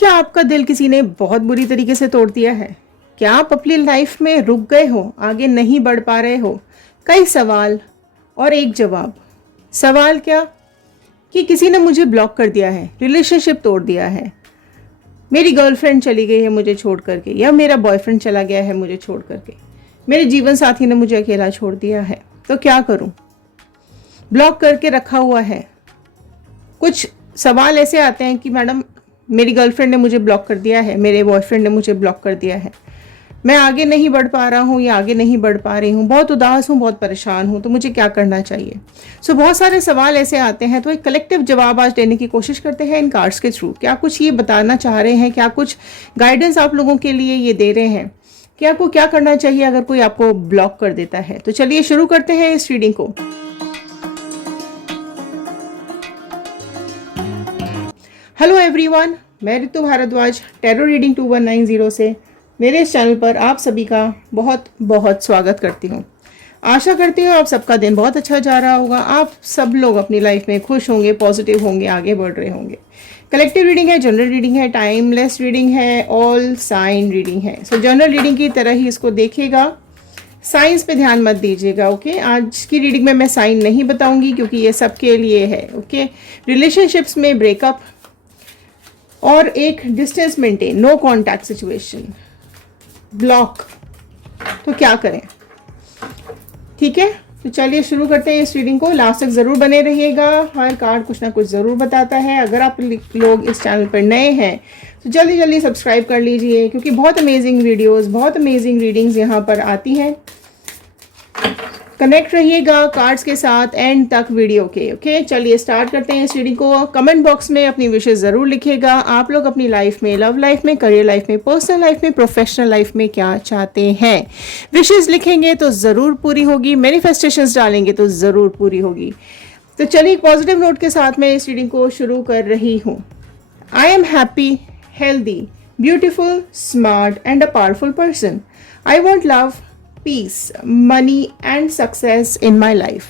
क्या आपका दिल किसी ने बहुत बुरी तरीके से तोड़ दिया है? क्या आप अपनी लाइफ में रुक गए हो, आगे नहीं बढ़ पा रहे हो? कई सवाल और एक जवाब। सवाल क्या कि किसी ने मुझे ब्लॉक कर दिया है, रिलेशनशिप तोड़ दिया है, मेरी गर्लफ्रेंड चली गई है मुझे छोड़ करके, या मेरा बॉयफ्रेंड चला गया है मुझे छोड़ करके, मेरे जीवन साथी ने मुझे अकेला छोड़ दिया है, तो क्या करूं? ब्लॉक करके रखा हुआ है। कुछ सवाल ऐसे आते हैं कि मैडम मेरी गर्लफ्रेंड ने मुझे ब्लॉक कर दिया है, मेरे बॉयफ्रेंड ने मुझे ब्लॉक कर दिया है, मैं आगे नहीं बढ़ पा रहा हूँ या आगे नहीं बढ़ पा रही हूँ, बहुत उदास हूँ, बहुत परेशान हूँ, तो मुझे क्या करना चाहिए? बहुत सारे सवाल ऐसे आते हैं, तो एक कलेक्टिव जवाब आज देने की कोशिश करते हैं इन कार्ड्स के थ्रू। क्या कुछ ये बताना चाह रहे हैं, क्या कुछ गाइडेंस आप लोगों के लिए ये दे रहे हैं कि आपको क्या करना चाहिए अगर कोई आपको ब्लॉक कर देता है? तो चलिए शुरू करते हैं इस रीडिंग को। हेलो एवरीवन, मैं ऋतु भारद्वाज टैरो रीडिंग 2190 से मेरे इस चैनल पर आप सभी का बहुत बहुत स्वागत करती हूँ। आशा करती हूँ आप सबका दिन बहुत अच्छा जा रहा होगा, आप सब लोग अपनी लाइफ में खुश होंगे, पॉजिटिव होंगे, आगे बढ़ रहे होंगे। कलेक्टिव रीडिंग है, जनरल रीडिंग है, टाइमलेस रीडिंग है, ऑल साइन रीडिंग है। जनरल रीडिंग की तरह ही इसको देखिएगा, साइंस पे ध्यान मत दीजिएगा। ओके, आज की रीडिंग में मैं साइन नहीं बताऊंगी क्योंकि ये सबके लिए है। ओके, रिलेशनशिप्स में ब्रेकअप और एक distance maintain, no contact situation, block, तो क्या करें? ठीक है, तो चलिए शुरू करते हैं इस रीडिंग को। लास्ट तक ज़रूर बने रहिएगा, हर कार्ड कुछ ना कुछ ज़रूर बताता है। अगर आप लोग इस चैनल पर नए हैं तो जल्दी जल्दी सब्सक्राइब कर लीजिए क्योंकि बहुत अमेजिंग वीडियोस, बहुत अमेजिंग रीडिंग्स यहाँ पर आती हैं। कनेक्ट रहिएगा कार्ड्स के साथ एंड तक वीडियो के। ओके, चलिए स्टार्ट करते हैं इस रीडिंग को। कमेंट बॉक्स में अपनी विशेष ज़रूर लिखिएगा। आप लोग अपनी लाइफ में, लव लाइफ में, करियर लाइफ में, पर्सनल लाइफ में, प्रोफेशनल लाइफ में क्या चाहते हैं? विशेष लिखेंगे तो ज़रूर पूरी होगी, मैनिफेस्टेशंस डालेंगे तो ज़रूर पूरी होगी। तो चलिए एक पॉजिटिव नोट के साथ मैं इस रीडिंग को शुरू कर रही हूँ। I am happy, healthy, beautiful, smart, and a powerful person. I want love, peace, money, and success in my life.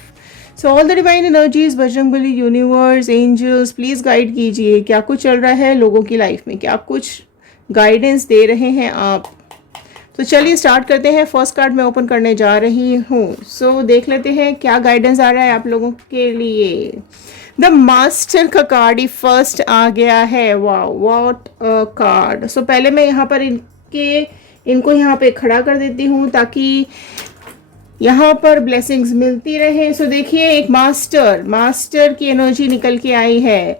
So all the divine energies, Bajrangbali, universe, angels, please guide कीजिए क्या कुछ चल रहा है लोगों की लाइफ में, क्या कुछ गाइडेंस दे रहे हैं आप। तो चलिए स्टार्ट करते हैं। फर्स्ट कार्ड मैं ओपन करने जा रही हूँ। देख लेते हैं क्या गाइडेंस आ रहा है आप लोगों के लिए। द मास्टर का कार्ड ही फर्स्ट आ गया है। Wow, what a card. पहले मैं यहाँ पर इनको यहाँ पे खड़ा कर देती हूँ ताकि यहाँ पर ब्लेसिंग्स मिलती रहे। देखिए एक मास्टर की एनर्जी निकल के आई है।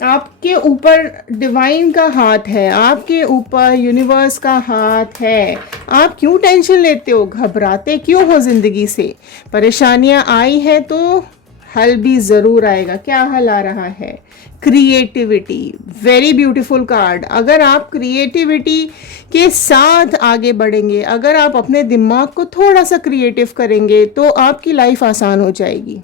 आपके ऊपर डिवाइन का हाथ है, आपके ऊपर यूनिवर्स का हाथ है। आप क्यों टेंशन लेते हो, घबराते क्यों हो जिंदगी से? परेशानियां आई है तो हल भी जरूर आएगा। क्या हल आ रहा है? क्रिएटिविटी। Very beautiful card. अगर आप क्रिएटिविटी के साथ आगे बढ़ेंगे, अगर आप अपने दिमाग को थोड़ा सा क्रिएटिव करेंगे तो आपकी लाइफ आसान हो जाएगी।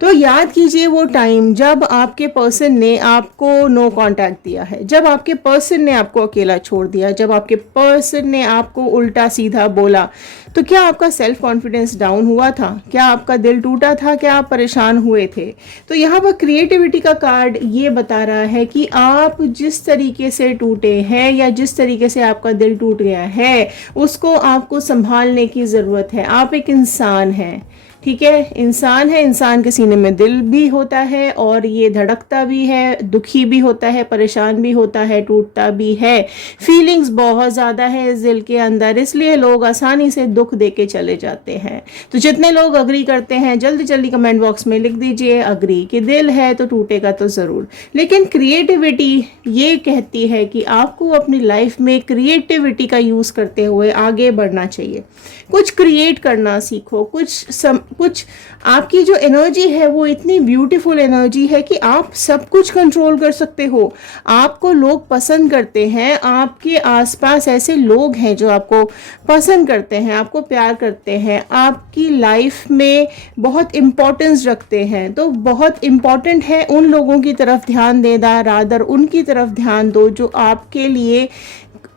तो याद कीजिए वो टाइम जब आपके पर्सन ने आपको नो कांटेक्ट दिया है, जब आपके पर्सन ने आपको अकेला छोड़ दिया, जब आपके पर्सन ने आपको उल्टा सीधा बोला, तो क्या आपका सेल्फ कॉन्फिडेंस डाउन हुआ था? क्या आपका दिल टूटा था? क्या आप परेशान हुए थे? तो यहाँ पर क्रिएटिविटी का कार्ड ये बता रहा है कि आप जिस तरीके से टूटे हैं या जिस तरीके से आपका दिल टूट गया है उसको आपको संभालने की ज़रूरत है। आप एक इंसान हैं, ठीक है, इंसान है, इंसान के सीने में दिल भी होता है और ये धड़कता भी है, दुखी भी होता है, परेशान भी होता है, टूटता भी है। फीलिंग्स बहुत ज़्यादा है इस दिल के अंदर, इसलिए लोग आसानी से दुख देके चले जाते हैं। तो जितने लोग अग्री करते हैं जल्दी जल्दी कमेंट बॉक्स में लिख दीजिए अग्री, कि दिल है तो टूटेगा तो ज़रूर। लेकिन क्रिएटिविटी ये कहती है कि आपको अपनी लाइफ में क्रिएटिविटी का यूज़ करते हुए आगे बढ़ना चाहिए। कुछ क्रिएट करना सीखो, कुछ आपकी जो एनर्जी है वो इतनी ब्यूटीफुल एनर्जी है कि आप सब कुछ कंट्रोल कर सकते हो। आपको लोग पसंद करते हैं, आपके आसपास ऐसे लोग हैं जो आपको पसंद करते हैं, आपको प्यार करते हैं, आपकी लाइफ में बहुत इम्पोर्टेंस रखते हैं। तो बहुत इम्पोर्टेंट है उन लोगों की तरफ ध्यान देना, रादर उनकी तरफ ध्यान दो जो आपके लिए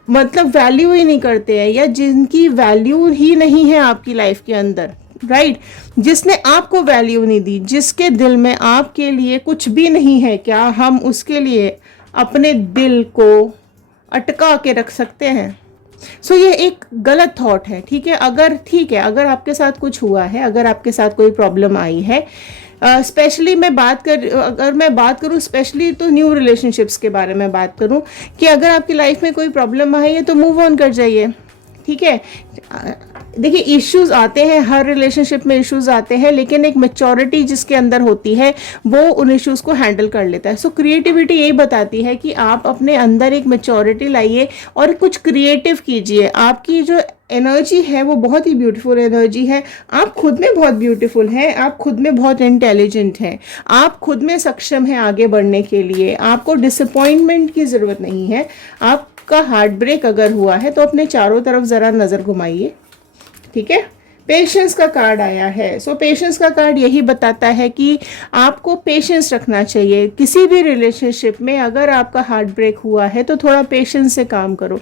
मतलब वैल्यू ही नहीं करते हैं या जिनकी वैल्यू ही नहीं है आपकी लाइफ के अंदर। राइट, जिसने आपको वैल्यू नहीं दी, जिसके दिल में आपके लिए कुछ भी नहीं है, क्या हम उसके लिए अपने दिल को अटका के रख सकते हैं? सो ये एक गलत थॉट है, ठीक है। अगर आपके साथ कुछ हुआ है, अगर आपके साथ कोई प्रॉब्लम आई है, स्पेशली अगर मैं बात करूँ स्पेशली तो न्यू रिलेशनशिप्स के बारे में बात करूँ, कि अगर आपकी लाइफ में कोई प्रॉब्लम आई है तो मूव ऑन कर जाइए, ठीक है। देखिए, इश्यूज आते हैं, हर रिलेशनशिप में इश्यूज आते हैं, लेकिन एक मैच्योरिटी जिसके अंदर होती है वो उन इश्यूज को हैंडल कर लेता है। सो क्रिएटिविटी यही बताती है कि आप अपने अंदर एक मैच्योरिटी लाइए और कुछ क्रिएटिव कीजिए। आपकी जो एनर्जी है वो बहुत ही ब्यूटीफुल एनर्जी है। आप खुद में बहुत ब्यूटीफुल हैं, आप खुद में बहुत इंटेलिजेंट हैं, आप खुद में सक्षम हैं आगे बढ़ने के लिए। आपको डिसअपॉइंटमेंट की ज़रूरत नहीं है। आपका हार्ट ब्रेक अगर हुआ है तो अपने चारों तरफ ज़रा नज़र घुमाइए, ठीक है। पेशेंस का कार्ड आया है। सो पेशेंस का कार्ड यही बताता है कि आपको पेशेंस रखना चाहिए किसी भी रिलेशनशिप में। अगर आपका हार्ट ब्रेक हुआ है तो थोड़ा पेशेंस से काम करो,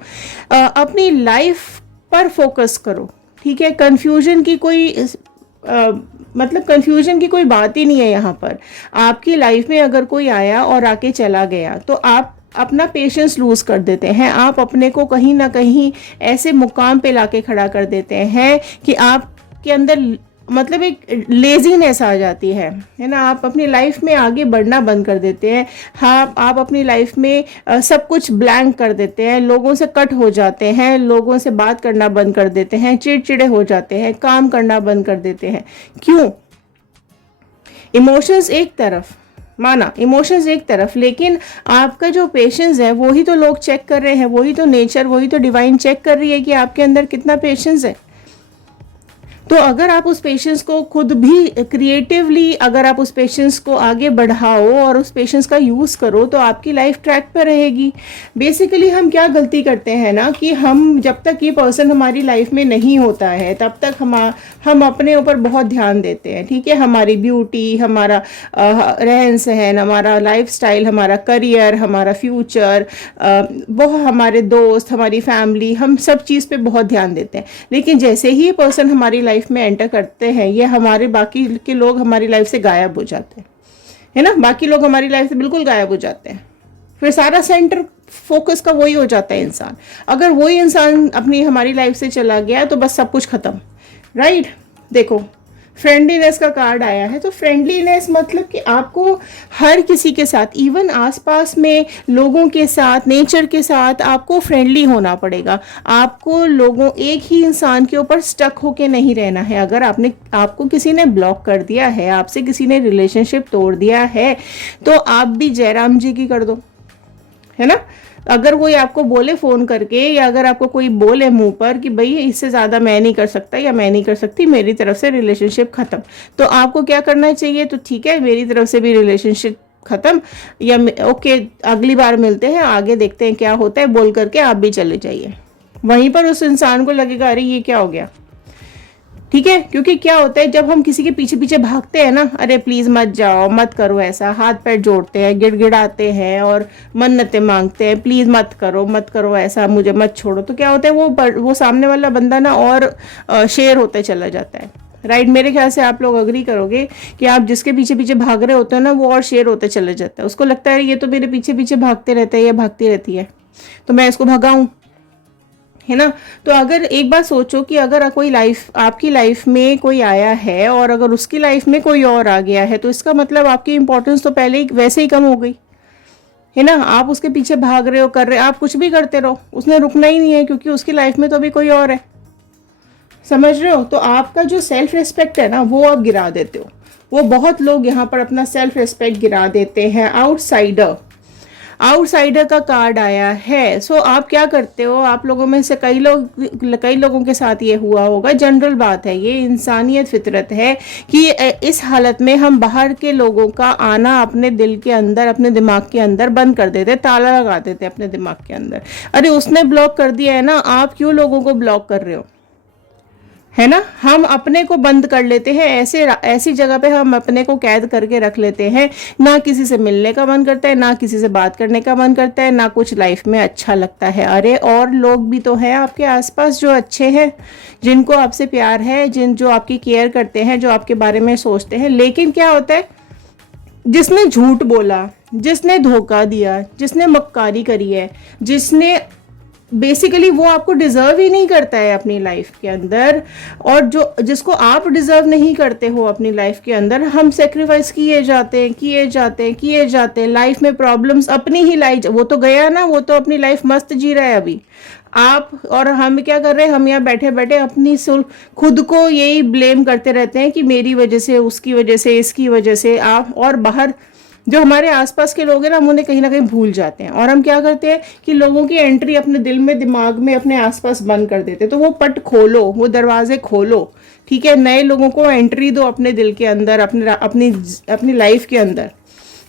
अपनी लाइफ पर फोकस करो, ठीक है। कंफ्यूजन की कोई बात ही नहीं है यहाँ पर। आपकी लाइफ में अगर कोई आया और आके चला गया तो आप अपना पेशेंस लूज कर देते हैं, आप अपने को कहीं ना कहीं ऐसे मुकाम पे लाके खड़ा कर देते हैं कि आपके अंदर मतलब एक लेजीनेस आ जाती है ना। आप अपनी लाइफ में आगे बढ़ना बंद कर देते हैं। हाँ, आप अपनी लाइफ में सब कुछ ब्लैंक कर देते हैं, लोगों से कट हो जाते हैं, लोगों से बात करना बंद कर देते हैं, चिड़चिड़े हो जाते हैं, काम करना बंद कर देते हैं। क्यों? इमोशंस एक तरफ, माना इमोशंस एक तरफ, लेकिन आपका जो पेशेंस है वही तो लोग चेक कर रहे हैं, वही तो नेचर, वही तो डिवाइन चेक कर रही है कि आपके अंदर कितना पेशेंस है। तो अगर आप उस पेशेंस को खुद भी क्रिएटिवली, अगर आप उस पेशेंस को आगे बढ़ाओ और उस पेशेंस का यूज़ करो तो आपकी लाइफ ट्रैक पर रहेगी। बेसिकली हम क्या गलती करते हैं ना, कि हम जब तक ये पर्सन हमारी लाइफ में नहीं होता है तब तक हम अपने ऊपर बहुत ध्यान देते हैं, ठीक है। हमारी ब्यूटी, हमारा रहन सहन, हमारा लाइफस्टाइल, हमारा करियर, हमारा फ्यूचर, वो हमारे दोस्त, हमारी फैमिली, हम सब चीज़ पे बहुत ध्यान देते हैं। लेकिन जैसे ही ये पर्सन हमारी लाइफ में एंटर करते हैं, ये हमारे बाकी के लोग हमारी लाइफ से गायब हो जाते हैं, है ना। बाकी लोग हमारी लाइफ से बिल्कुल गायब हो जाते हैं। फिर सारा सेंटर फोकस का वही हो जाता है इंसान। अगर वही इंसान अपनी हमारी लाइफ से चला गया तो बस सब कुछ खत्म, राइट। देखो, फ्रेंडलीनेस का कार्ड आया है। तो फ्रेंडलीनेस मतलब कि आपको हर किसी के साथ, इवन आसपास में लोगों के साथ, नेचर के साथ आपको फ्रेंडली होना पड़ेगा। आपको एक ही इंसान के ऊपर स्टक होके नहीं रहना है। अगर आपको किसी ने ब्लॉक कर दिया है, आपसे किसी ने रिलेशनशिप तोड़ दिया है, तो आप भी जयराम जी की कर दो, है ना। अगर कोई आपको बोले फ़ोन करके, या अगर आपको कोई बोले मुंह पर कि भाई इससे ज़्यादा मैं नहीं कर सकता या मैं नहीं कर सकती, मेरी तरफ से रिलेशनशिप ख़त्म, तो आपको क्या करना चाहिए? तो ठीक है, मेरी तरफ से भी रिलेशनशिप ख़त्म, या ओके अगली बार मिलते हैं, आगे देखते हैं क्या होता है, बोल करके आप भी चले जाइए। वहीं पर उस इंसान को लगेगा अरे ये क्या हो गया, ठीक है। क्योंकि क्या होता है, जब हम किसी के पीछे पीछे भागते हैं ना, अरे प्लीज मत जाओ, मत करो ऐसा, हाथ पैर जोड़ते हैं, गिड़गिड़ाते हैं और मन्नतें मांगते हैं, प्लीज मत करो ऐसा, मुझे मत छोड़ो, तो क्या होता है, वो सामने वाला बंदा ना और शेर होते चला जाता है, राइट। मेरे ख्याल से आप लोग अग्री करोगे कि आप जिसके पीछे पीछे भाग रहे होते हैं ना, वो और शेर होते चले जाता है। उसको लगता है ये तो मेरे पीछे पीछे भागते रहते हैं या भागती रहती है, तो मैं इसको भगाऊं, है ना। तो अगर एक बात सोचो कि अगर आपकी लाइफ में कोई आया है और अगर उसकी लाइफ में कोई और आ गया है, तो इसका मतलब आपकी इंपॉर्टेंस तो पहले ही वैसे ही कम हो गई, है ना। आप उसके पीछे भाग रहे हो, कर रहे हो, आप कुछ भी करते रहो, उसने रुकना ही नहीं है, क्योंकि उसकी लाइफ में तो अभी कोई और है, समझ रहे हो। तो आपका जो सेल्फ रिस्पेक्ट है ना, वो आप गिरा देते हो। वो बहुत लोग यहाँ पर अपना सेल्फ रिस्पेक्ट गिरा देते हैं। आउटसाइडर का कार्ड आया है। सो आप क्या करते हो, आप लोगों में से कई लोगों के साथ ये हुआ होगा, जनरल बात है, ये इंसानियत फितरत है कि इस हालत में हम बाहर के लोगों का आना अपने दिल के अंदर, अपने दिमाग के अंदर बंद कर देते, ताला लगा देते अपने दिमाग के अंदर। अरे उसने ब्लॉक कर दिया है ना, आप क्यों लोगों को ब्लॉक कर रहे हो, है ना। हम अपने को बंद कर लेते हैं, ऐसी जगह पे हम अपने को कैद करके रख लेते हैं। ना किसी से मिलने का मन करता है, ना किसी से बात करने का मन करता है, ना कुछ लाइफ में अच्छा लगता है। अरे और लोग भी तो हैं आपके आसपास जो अच्छे हैं, जिनको आपसे प्यार है, जो आपकी केयर करते हैं, जो आपके बारे में सोचते हैं। लेकिन क्या होता है, जिसने झूठ बोला, जिसने धोखा दिया, जिसने मक्कारी करी है, जिसने बेसिकली वो आपको डिजर्व ही नहीं करता है अपनी लाइफ के अंदर, और जिसको आप डिजर्व नहीं करते हो अपनी लाइफ के अंदर, हम सेक्रीफाइस किए जाते हैं, किए जाते हैं, किए जाते हैं। लाइफ में प्रॉब्लम्स अपनी ही लाइफ, वो तो गया ना, वो तो अपनी लाइफ मस्त जी रहा है अभी। आप और हम क्या कर रहे हैं, हम यहाँ बैठे बैठे अपनी खुद को यही ब्लेम करते रहते हैं कि मेरी वजह से, उसकी वजह से, इसकी वजह से। आप और बाहर जो हमारे आसपास के लोग हैं ना, हम उन्हें कहीं ना कहीं भूल जाते हैं, और हम क्या करते हैं कि लोगों की एंट्री अपने दिल में, दिमाग में, अपने आसपास बंद कर देते हैं। तो वो पट खोलो, वो दरवाजे खोलो, ठीक है। नए लोगों को एंट्री दो अपने दिल के अंदर, अपनी लाइफ के अंदर,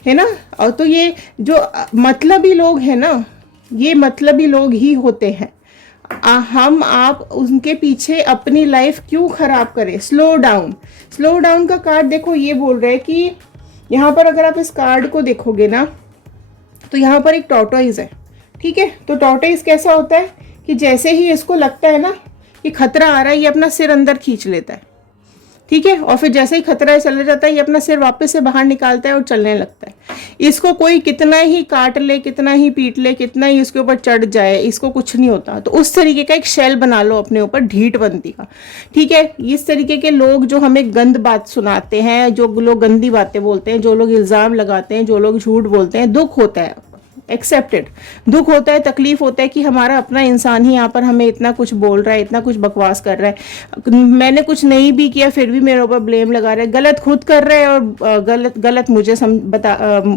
है ना। और तो ये जो मतलबी लोग हैं ना, ये मतलबी लोग ही होते हैं। हम आप उनके पीछे अपनी लाइफ क्यों खराब करें। स्लो डाउन, स्लो डाउन का कार्ड देखो, ये बोल रहे हैं कि यहाँ पर अगर आप इस कार्ड को देखोगे ना, तो यहाँ पर एक टॉर्टोइज है, ठीक है। तो टॉर्टोइज कैसा होता है कि जैसे ही इसको लगता है ना कि खतरा आ रहा है, ये अपना सिर अंदर खींच लेता है, ठीक है। और फिर जैसे ही खतरा चला जाता है, ये अपना सिर वापस से बाहर निकालता है और चलने लगता है। इसको कोई कितना ही काट ले, कितना ही पीट ले, कितना ही इसके ऊपर चढ़ जाए, इसको कुछ नहीं होता। तो उस तरीके का एक शेल बना लो अपने ऊपर, ढीठबंदी का, ठीक है। इस तरीके के लोग जो हमें गंद बात सुनाते हैं, जो लोग गंदी बातें बोलते हैं, जो लोग इल्ज़ाम लगाते हैं, जो लोग झूठ बोलते हैं, दुख होता है, एक्सेप्टेड, दुख होता है, तकलीफ होता है कि हमारा अपना इंसान ही यहाँ पर हमें इतना कुछ बोल रहा है, इतना कुछ बकवास कर रहा है। मैंने कुछ नहीं भी किया फिर भी मेरे ऊपर ब्लेम लगा रहा है, गलत खुद कर रहा है और गलत मुझे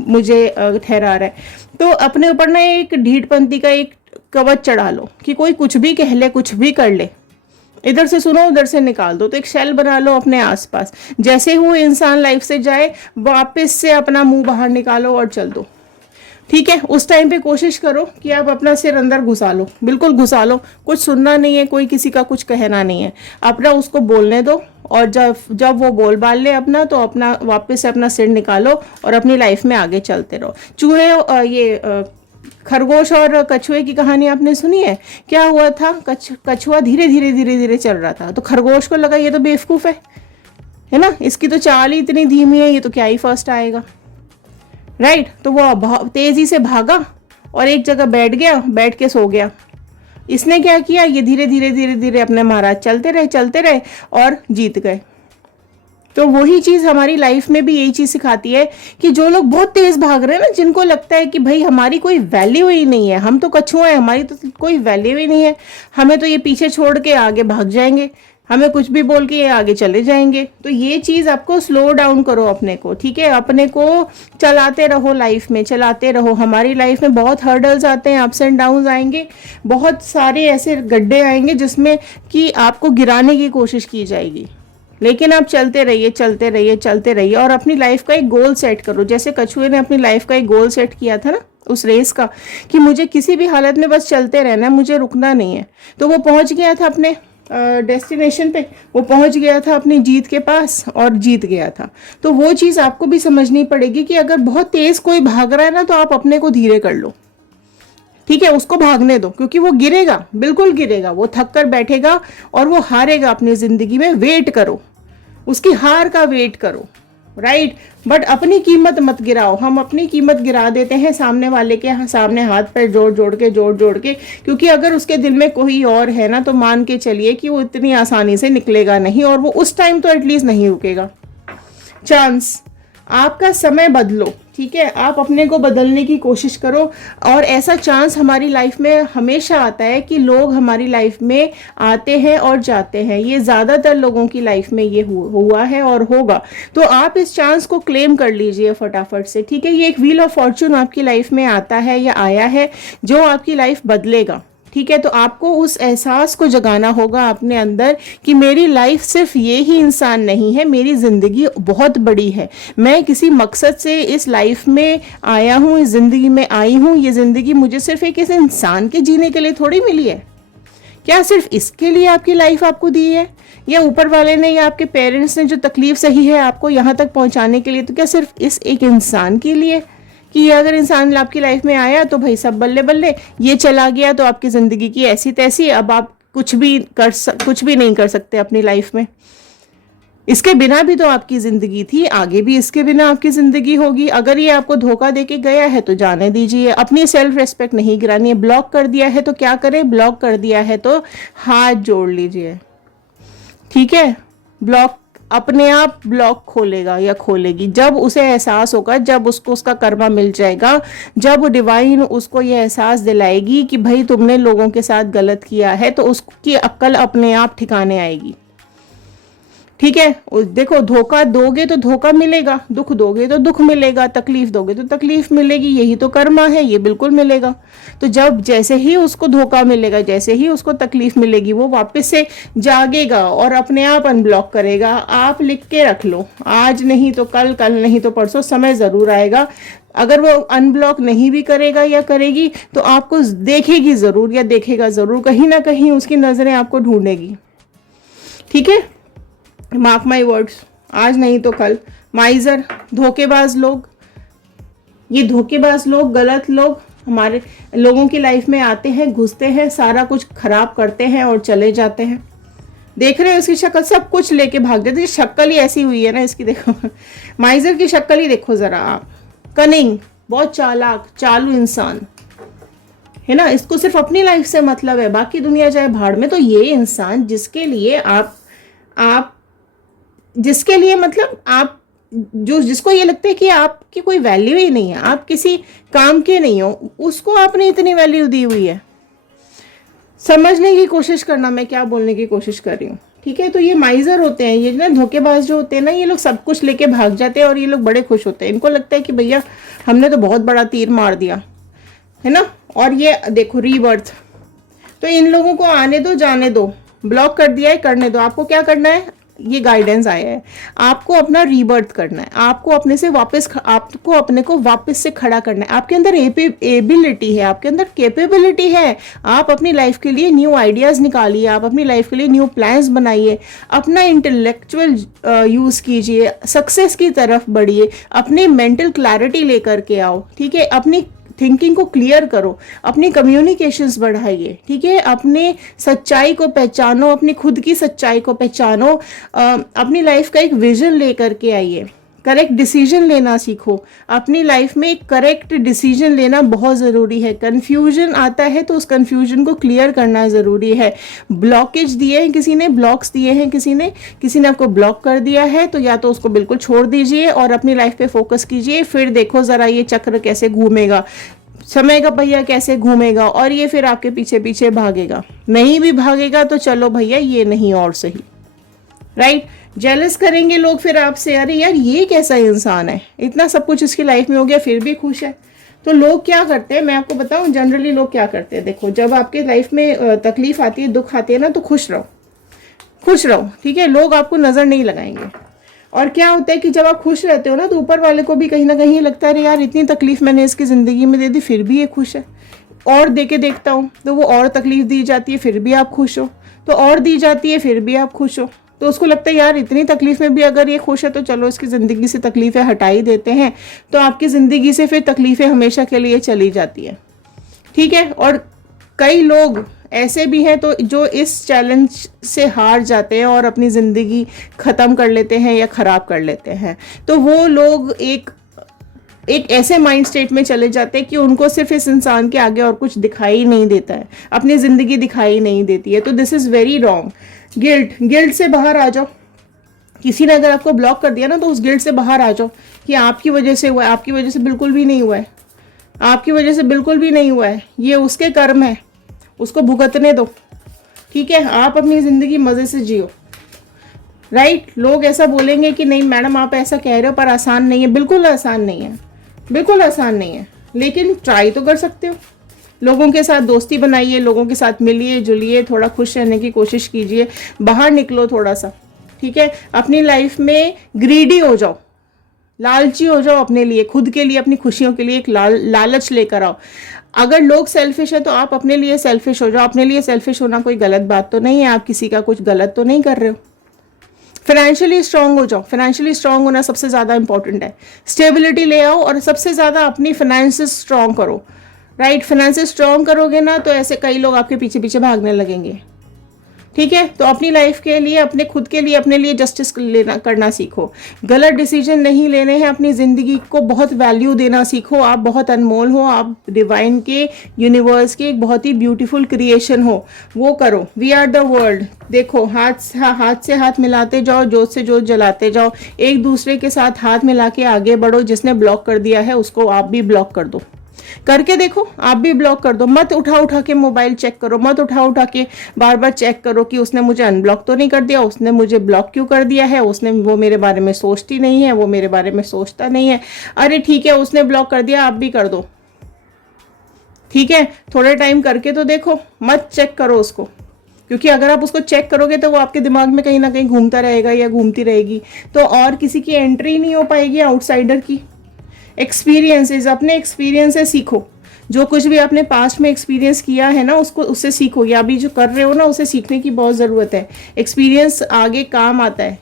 मुझे ठहरा रहा है। तो अपने ऊपर ना एक ढीठपंथी का एक कवच चढ़ा लो कि कोई कुछ भी कह ले, कुछ भी कर ले, इधर से सुनो उधर से निकाल दो। तो एक शेल बना लो अपने आसपास, जैसे वो इंसान लाइफ से जाए वापस से अपना मुंह बाहर निकालो और चल दो, ठीक है। उस टाइम पे कोशिश करो कि आप अपना सिर अंदर घुसा लो, बिल्कुल घुसा लो। कुछ सुनना नहीं है, कोई किसी का कुछ कहना नहीं है, अपना उसको बोलने दो। और जब वो बोल बाल ले अपना, तो अपना वापस से अपना सिर निकालो और अपनी लाइफ में आगे चलते रहो। खरगोश और कछुए की कहानी आपने सुनी है। क्या हुआ था, कछुआ धीरे धीरे धीरे धीरे चल रहा था, तो खरगोश को लगा ये तो बेवकूफ़ है ना, इसकी तो चाल ही इतनी धीमी है, ये तो क्या ही फर्स्ट आएगा, राइट। तो वो तेजी से भागा और एक जगह बैठ गया, बैठ के सो गया। इसने क्या किया, ये धीरे धीरे धीरे धीरे अपने महाराज चलते रहे और जीत गए। तो वही चीज़ हमारी लाइफ में भी यही चीज़ सिखाती है कि जो लोग बहुत तेज भाग रहे हैं ना, जिनको लगता है कि भाई हमारी कोई वैल्यू ही नहीं है, हम तो कछुआ हैं, हमारी तो कोई वैल्यू ही नहीं है, हमें तो ये पीछे छोड़ के आगे भाग जाएंगे, हमें कुछ भी बोल के ये आगे चले जाएंगे। तो ये चीज़ आपको स्लो डाउन करो अपने को, ठीक है। अपने को चलाते रहो, लाइफ में चलाते रहो। हमारी लाइफ में बहुत हर्डल्स आते हैं, अप्स एंड डाउन्स आएंगे, बहुत सारे ऐसे गड्ढे आएंगे जिसमें कि आपको गिराने की कोशिश की जाएगी, लेकिन आप चलते रहिए, चलते रहिए, चलते रहिए। और अपनी लाइफ का एक गोल सेट करो, जैसे कछुए ने अपनी लाइफ का एक गोल सेट किया था ना उस रेस का, कि मुझे किसी भी हालत में बस चलते रहना है, मुझे रुकना नहीं है। तो वो पहुंच गया था अपने डेस्टिनेशन पे, वो पहुंच गया था अपनी जीत के पास और जीत गया था। तो वो चीज़ आपको भी समझनी पड़ेगी कि अगर बहुत तेज कोई भाग रहा है ना, तो आप अपने को धीरे कर लो, ठीक है। उसको भागने दो, क्योंकि वो गिरेगा, बिल्कुल गिरेगा, वो थक कर बैठेगा और वो हारेगा अपनी जिंदगी में। वेट करो, उसकी हार का वेट करो, राइट। बट अपनी कीमत मत गिराओ। हम अपनी कीमत गिरा देते हैं सामने वाले के सामने, हाथ पैर जोड़ जोड़ के, क्योंकि अगर उसके दिल में कोई और है ना, तो मान के चलिए कि वो इतनी आसानी से निकलेगा नहीं, और वो उस टाइम तो एटलीस्ट नहीं रुकेगा। चांस, आपका समय बदलो, ठीक है। आप अपने को बदलने की कोशिश करो। और ऐसा चांस हमारी लाइफ में हमेशा आता है कि लोग हमारी लाइफ में आते हैं और जाते हैं। ये ज़्यादातर लोगों की लाइफ में ये हुआ है और होगा। तो आप इस चांस को क्लेम कर लीजिए फटाफट से, ठीक है। ये एक व्हील ऑफ फॉर्चून आपकी लाइफ में आता है या आया है, जो आपकी लाइफ बदलेगा, ठीक है। तो आपको उस एहसास को जगाना होगा अपने अंदर कि मेरी लाइफ सिर्फ ये ही इंसान नहीं है, मेरी ज़िंदगी बहुत बड़ी है। मैं किसी मकसद से इस लाइफ में आया हूँ, इस ज़िंदगी में आई हूँ। ये ज़िंदगी मुझे सिर्फ एक इस इंसान के जीने के लिए थोड़ी मिली है। क्या सिर्फ इसके लिए आपकी लाइफ आपको दी है? या ऊपर वाले ने या आपके पेरेंट्स ने जो तकलीफ सही है आपको यहाँ तक पहुँचाने के लिए, तो क्या सिर्फ इस एक इंसान के लिए कि ये अगर इंसान आपकी लाइफ में आया तो भाई सब बल्ले बल्ले, ये चला गया तो आपकी ज़िंदगी की ऐसी तैसी, अब आप कुछ भी नहीं कर सकते अपनी लाइफ में। इसके बिना भी तो आपकी ज़िंदगी थी, आगे भी इसके बिना आपकी ज़िंदगी होगी। अगर ये आपको धोखा देके गया है तो जाने दीजिए, अपनी सेल्फ रेस्पेक्ट नहीं गिरानी है। ब्लॉक कर दिया है तो क्या करें, ब्लॉक कर दिया है तो हाथ जोड़ लीजिए, ठीक है। ब्लॉक अपने आप ब्लॉक खोलेगा या खोलेगी जब उसे एहसास होगा, जब उसको उसका कर्मा मिल जाएगा, जब डिवाइन उसको ये एहसास दिलाएगी कि भाई तुमने लोगों के साथ गलत किया है, तो उसकी अक्ल अपने आप ठिकाने आएगी, ठीक है। देखो, धोखा दोगे तो धोखा मिलेगा, दुख दोगे तो दुख मिलेगा, तकलीफ दोगे तो तकलीफ मिलेगी, यही तो कर्मा है, ये बिल्कुल मिलेगा। तो जब जैसे ही उसको धोखा मिलेगा, जैसे ही उसको तकलीफ मिलेगी, वो वापस से जागेगा और अपने आप अनब्लॉक करेगा। आप लिख के रख लो, आज नहीं तो कल, कल नहीं तो परसों, समय ज़रूर आएगा। अगर वो अनब्लॉक नहीं भी करेगा या करेगी तो आपको देखेगी ज़रूर या देखेगा ज़रूर, कहीं ना कहीं उसकी नज़रें आपको ढूंढेगी, ठीक है। मार्क माई वर्ड्स, आज नहीं तो कल। माइजर, धोखेबाज लोग, ये धोखेबाज लोग, गलत लोग हमारे लोगों की लाइफ में आते हैं, घुसते हैं, सारा कुछ खराब करते हैं और चले जाते हैं। देख रहे हो इसकी शक्ल, सब कुछ लेके भाग जाते हैं। शक्ल ही ऐसी हुई है ना इसकी, देखो माइजर की शक्ल ही देखो जरा आप। कनिंग, बहुत चालाक, चालू इंसान है ना। इसको सिर्फ अपनी लाइफ से मतलब है, बाकी दुनिया जाए भाड़ में। तो ये इंसान जिसके लिए आप जिसके लिए मतलब आप जिसको ये लगता है कि आपकी कोई वैल्यू ही नहीं है, आप किसी काम के नहीं हो, उसको आपने इतनी वैल्यू दी हुई है। समझने की कोशिश करना मैं क्या बोलने की कोशिश कर रही हूँ, ठीक है। तो ये माइजर होते हैं, ये ना धोखेबाज जो होते हैं ना, ये लोग सब कुछ लेके भाग जाते हैं और ये लोग बड़े खुश होते हैं। इनको लगता है कि भैया हमने तो बहुत बड़ा तीर मार दिया है ना। और ये देखो रीबर्थ, तो इन लोगों को आने दो, जाने दो, ब्लॉक कर दिया है, करने दो। आपको क्या करना है, ये गाइडेंस आया है, आपको अपना रीबर्थ करना है, आपको अपने को वापस से खड़ा करना है। आपके अंदर एबिलिटी है, आपके अंदर कैपेबिलिटी है। आप अपनी लाइफ के लिए न्यू आइडियाज निकालिए, आप अपनी लाइफ के लिए न्यू प्लान्स बनाइए, अपना इंटेलेक्चुअल यूज कीजिए, सक्सेस की तरफ बढ़िए, अपनी मेंटल क्लैरिटी लेकर के आओ, ठीक है। अपनी थिंकिंग को क्लियर करो, अपनी कम्युनिकेशंस बढ़ाइए, ठीक है। अपने सच्चाई को पहचानो, अपनी खुद की सच्चाई को पहचानो, अपनी लाइफ का एक विजन लेकर के आइए, करेक्ट डिसीजन लेना सीखो। अपनी लाइफ में करेक्ट डिसीजन लेना बहुत ज़रूरी है। कन्फ्यूजन आता है तो उस कन्फ्यूजन को क्लियर करना ज़रूरी है। ब्लॉकेज दिए हैं किसी ने, ब्लॉक्स दिए हैं किसी ने आपको ब्लॉक कर दिया है, तो या तो उसको बिल्कुल छोड़ दीजिए और अपनी लाइफ पे फोकस कीजिए। फिर देखो ज़रा ये चक्र कैसे घूमेगा, समय का पहिया कैसे घूमेगा और ये फिर आपके पीछे पीछे भागेगा। नहीं भी भागेगा तो चलो भैया ये नहीं और सही, राइट। जेलस करेंगे लोग फिर आपसे, अरे यार ये कैसा इंसान है, इतना सब कुछ इसकी लाइफ में हो गया फिर भी खुश है। तो लोग क्या करते हैं, मैं आपको बताऊं जनरली लोग क्या करते हैं। देखो, जब आपके लाइफ में तकलीफ आती है, दुख आती है ना, तो खुश रहो, ठीक है। लोग आपको नजर नहीं लगाएंगे। और क्या होता है कि जब आप खुश रहते हो ना, तो ऊपर वाले को भी कहीं ना कहीं लगता है अरे यार इतनी तकलीफ मैंने इसकी जिंदगी में दे दी फिर भी ये खुश है, और दे के देखता हूँ तो वो और तकलीफ दी जाती है फिर भी आप खुश हो, तो और दी जाती है फिर भी आप खुश हो। तो उसको लगता है यार इतनी तकलीफ में भी अगर ये खुश है तो चलो इसकी ज़िंदगी से तकलीफ़ें हटा ही देते हैं। तो आपकी ज़िंदगी से फिर तकलीफ़ें हमेशा के लिए चली जाती है, ठीक है। और कई लोग ऐसे भी हैं तो जो इस चैलेंज से हार जाते हैं और अपनी ज़िंदगी ख़त्म कर लेते हैं या ख़राब कर लेते हैं। तो वो लोग एक ऐसे माइंड स्टेट में चले जाते हैं कि उनको सिर्फ इस इंसान के आगे और कुछ दिखाई नहीं देता है, अपनी ज़िंदगी दिखाई नहीं देती है। तो this is very wrong. Guilt से बाहर आ जाओ। किसी ने अगर आपको ब्लॉक कर दिया ना, तो उस गिल्ट से बाहर आ जाओ कि आपकी वजह से हुआ है। आपकी वजह से बिल्कुल भी नहीं हुआ है, आपकी वजह से बिल्कुल भी नहीं हुआ है, ये उसके कर्म है, उसको भुगतने दो, ठीक है। आप अपनी ज़िंदगी मज़े से जियो, राइट। लोग ऐसा बोलेंगे कि नहीं मैडम आप ऐसा कह रहे हो पर आसान नहीं है। बिल्कुल आसान नहीं है, बिल्कुल आसान नहीं है, लेकिन ट्राई तो कर सकते हो। लोगों के साथ दोस्ती बनाइए, लोगों के साथ मिलिए जुलिए, थोड़ा खुश रहने की कोशिश कीजिए, बाहर निकलो थोड़ा सा, ठीक है। अपनी लाइफ में ग्रीडी हो जाओ, लालची हो जाओ, अपने लिए, खुद के लिए, अपनी खुशियों के लिए एक लालच लेकर आओ। अगर लोग सेल्फिश है तो आप अपने लिए सेल्फिश हो जाओ। अपने लिए सेल्फिश होना कोई गलत बात तो नहीं है, आप किसी का कुछ गलत तो नहीं कर रहे हो, फाइनेंशियली स्ट्रांग हो जाओ, फाइनेंशियली स्ट्रांग होना सबसे ज़्यादा इंपॉर्टेंट है। स्टेबिलिटी ले आओ और सबसे ज़्यादा अपनी फाइनेंसेस स्ट्रांग करो, राइट। फाइनेंसेस स्ट्रांग करोगे ना तो ऐसे कई लोग आपके पीछे पीछे भागने लगेंगे, ठीक है। तो अपनी लाइफ के लिए, अपने खुद के लिए, अपने लिए जस्टिस लेना करना सीखो। गलत डिसीजन नहीं लेने हैं, अपनी ज़िंदगी को बहुत वैल्यू देना सीखो। आप बहुत अनमोल हो, आप डिवाइन के, यूनिवर्स के एक बहुत ही ब्यूटीफुल क्रिएशन हो, वो करो। We are the world. देखो, हाथ से हाथ मिलाते जाओ, जोत से जोत जलाते जाओ, एक दूसरे के साथ हाथ मिला के आगे बढ़ो। जिसने ब्लॉक कर दिया है उसको आप भी ब्लॉक कर दो, करके देखो, आप भी ब्लॉक कर दो। मत उठा के मोबाइल चेक करो, मत उठा के बार बार चेक करो कि उसने मुझे अनब्लॉक तो नहीं कर दिया, उसने मुझे ब्लॉक क्यों कर दिया है, वो मेरे बारे में सोचती नहीं है, वो मेरे बारे में सोचता नहीं है। अरे ठीक है, उसने ब्लॉक कर दिया, आप भी कर दो, ठीक है। थोड़ा टाइम करके तो देखो, मत चेक करो उसको, क्योंकि अगर आप उसको चेक करोगे तो वो आपके दिमाग में कहीं ना कहीं घूमता रहेगा या घूमती रहेगी, तो और किसी की एंट्री नहीं हो पाएगी आउटसाइडर की। एक्सपीरियंसेस, अपने एक्सपीरियंस से सीखो। जो कुछ भी आपने पास्ट में एक्सपीरियंस किया है ना, उसको उससे सीखो, या अभी जो कर रहे हो ना उसे सीखने की बहुत ज़रूरत है। एक्सपीरियंस आगे काम आता है,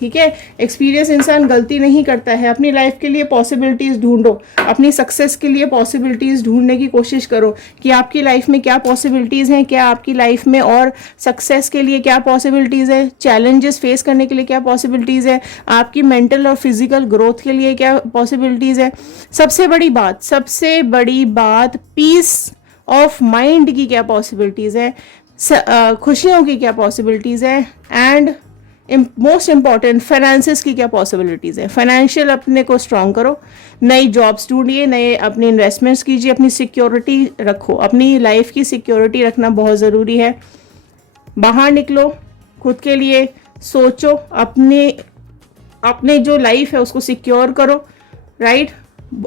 ठीक है। एक्सपीरियंस इंसान गलती नहीं करता है। अपनी लाइफ के लिए पॉसिबिलिटीज़ ढूंढो, अपनी सक्सेस के लिए पॉसिबिलिटीज़ ढूंढने की कोशिश करो कि आपकी लाइफ में क्या पॉसिबिलिटीज़ हैं, क्या आपकी लाइफ में और सक्सेस के लिए क्या पॉसिबिलिटीज़ है, चैलेंजेस फेस करने के लिए क्या पॉसिबिलिटीज़ है, आपकी मेंटल और फिजिकल ग्रोथ के लिए क्या पॉसिबिलिटीज़ है। सबसे बड़ी बात पीस ऑफ माइंड की क्या पॉसिबिलिटीज़ है, खुशियों की क्या पॉसिबिलिटीज़ है, एंड मोस्ट इंपॉर्टेंट फाइनेंसेस की क्या पॉसिबिलिटीज़ है। फाइनेंशियल अपने को स्ट्रांग करो, नई जॉब्स ढूंढिए, नए अपनी इन्वेस्टमेंट्स कीजिए, अपनी सिक्योरिटी रखो। अपनी लाइफ की सिक्योरिटी रखना बहुत ज़रूरी है। बाहर निकलो, खुद के लिए सोचो, अपने जो लाइफ है उसको सिक्योर करो, राइट।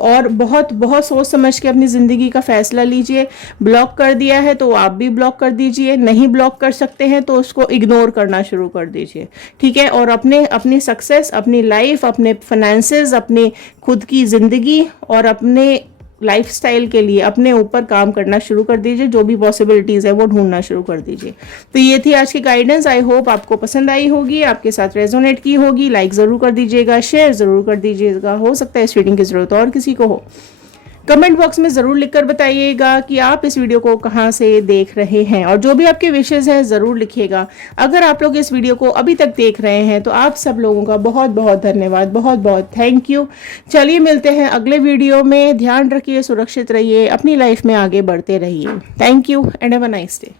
और बहुत बहुत सोच समझ के अपनी ज़िंदगी का फैसला लीजिए। ब्लॉक कर दिया है तो आप भी ब्लॉक कर दीजिए, नहीं ब्लॉक कर सकते हैं तो उसको इग्नोर करना शुरू कर दीजिए, ठीक है। और अपनी सक्सेस, अपनी लाइफ, अपने फाइनेंसेस, अपने खुद की ज़िंदगी और अपने लाइफस्टाइल के लिए अपने ऊपर काम करना शुरू कर दीजिए। जो भी पॉसिबिलिटीज़ है वो ढूंढना शुरू कर दीजिए। तो ये थी आज की गाइडेंस। आई होप आपको पसंद आई होगी, आपके साथ रेजोनेट की होगी। लाइक ज़रूर कर दीजिएगा, शेयर ज़रूर कर दीजिएगा। हो सकता है इस रीडिंग की ज़रूरत और किसी को हो। कमेंट बॉक्स में ज़रूर लिखकर बताइएगा कि आप इस वीडियो को कहाँ से देख रहे हैं, और जो भी आपके विशेज़ हैं ज़रूर लिखिएगा। अगर आप लोग इस वीडियो को अभी तक देख रहे हैं तो आप सब लोगों का बहुत बहुत धन्यवाद, बहुत बहुत थैंक यू। चलिए मिलते हैं अगले वीडियो में। ध्यान रखिए, सुरक्षित रहिए, अपनी लाइफ में आगे बढ़ते रहिए। Thank you and have a nice day.